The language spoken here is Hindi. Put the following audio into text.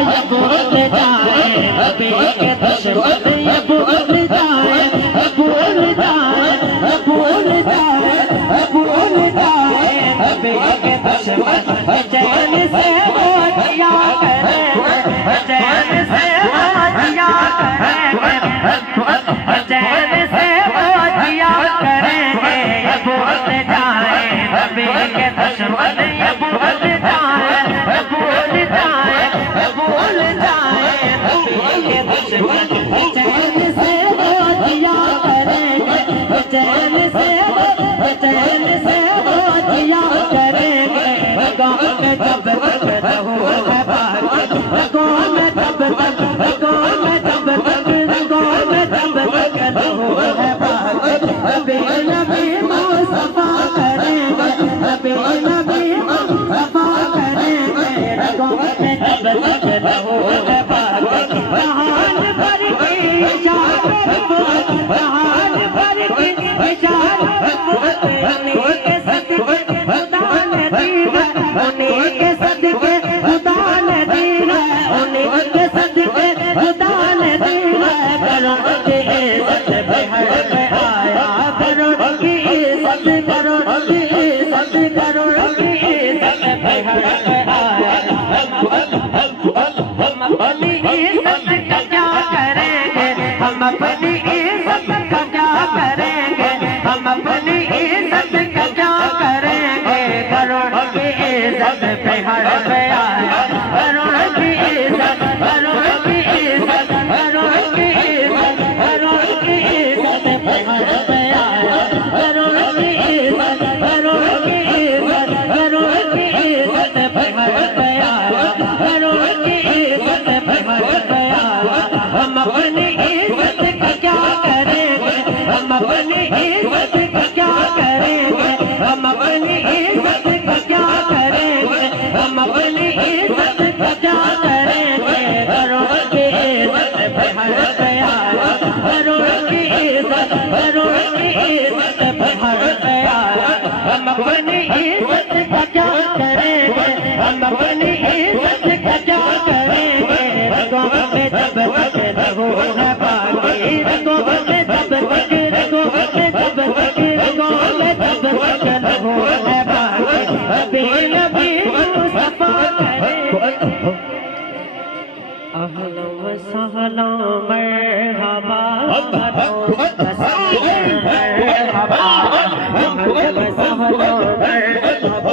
ये भूल जाए नबी के दुश्मन ये भूल जाए भूल जाए भूल जाए भूल जाए नबी के दुश्मन चैन से वो जिया करेंगे चैन से वो जिया करेंगे चैन से वो जिया करेंगे ये भूल जाए नबी के दुश्मन ये भूल जाए भूल जाए भूल जाए नबी के दुश्मन चैन से वो जिया करेंगे चैन से वो जिया करेंगे गाँव में जब तक रहूँ मैं बाकी गाँव में जब तक गाँव में जब तक गाँव में जब तक रहूँ मैं बाकी नबी नबी मुस्तफा करेंगे नबी नबी मुस्तफा करेंगे गाँव में जब तक रहूँ मैं बाकी जहान भर की शान जहान भर की शान उन्हीं के सदके खुदा ने दी है उन्हीं के सदके खुदा ने दी है उन्हीं के सदके खुदा ने दी है करोड़ की इज्जत बिहार में आया करोड़ की इज्जत करोड़ की इज्जत करोड़ की इज्जत बिहार में आया हम अपनी इज्जत का क्या करेंगे हम अपनी इज्जत का क्या करेंगे हम अपनी इज्जत का क्या करेंगे करोड़ की इज्जत बिहार में आया करोड़ की इज्जत करोड़ की इज्जत करोड़ की इज्जत करोड़ की इज्जत बिहार में आया करोड़ की इज्जत करोड़ की इज्जत करोड़ की इज्जत बिहार में आया करोड़ की इज्जत बिहार में आया हम अपनी इज्जत का क्या करेंगे हम अपनी इज्जत का क्या करेंगे हम अपनी इज्जत का क्या करेंगे हम अपनी इज्जत का क्या करेंगे करोड़ की इज्जत बिहार में आया करोड़ की इज्जत बिहार में आया हम अपनी इज्जत का क्या करेंगे हम अपनी इज्जत का क्या करेंगे गाँव में जब तक रहूँ मैं बाकी गाँव में जब तक गाँव में जब तक गाँव में जब तक रहूँ मैं बाकी नबी नबी मुस्तफा करेंगे अहला व सहला मरहबा मरहबा अहला व सहला मरहबा